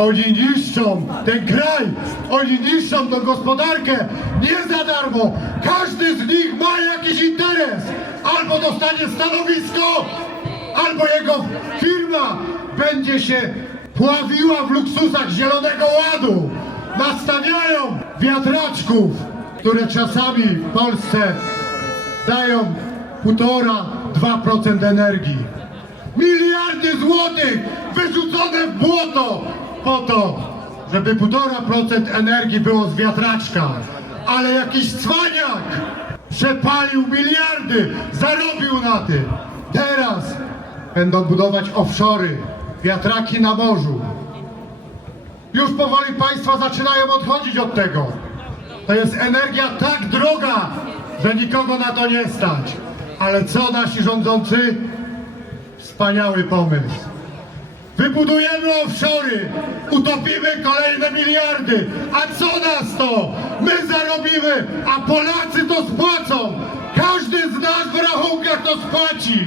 Oni niszczą ten kraj, oni niszczą tą gospodarkę nie za darmo. Każdy z nich ma jakiś interes. Albo dostanie stanowisko, albo jego firma będzie się pławiła w luksusach Zielonego Ładu. Nastawiają wiatraczków, które czasami w Polsce dają 1,5-2% energii. Miliardy złotych wyrzucone w błoto po to, żeby 1,5% energii było z wiatraczka. Ale jakiś cwaniak przepalił miliardy, zarobił na tym. Teraz będą budować offshory, wiatraki na morzu. Już powoli państwa zaczynają odchodzić od tego. To jest energia tak droga, że nikogo na to nie stać. Ale co nasi rządzący? Wspaniały pomysł. Wybudujemy offshory, utopimy kolejne miliardy. A co nas to? My zarobimy, a Polacy to spłacą. Każdy z nas w rachunkach to spłaci.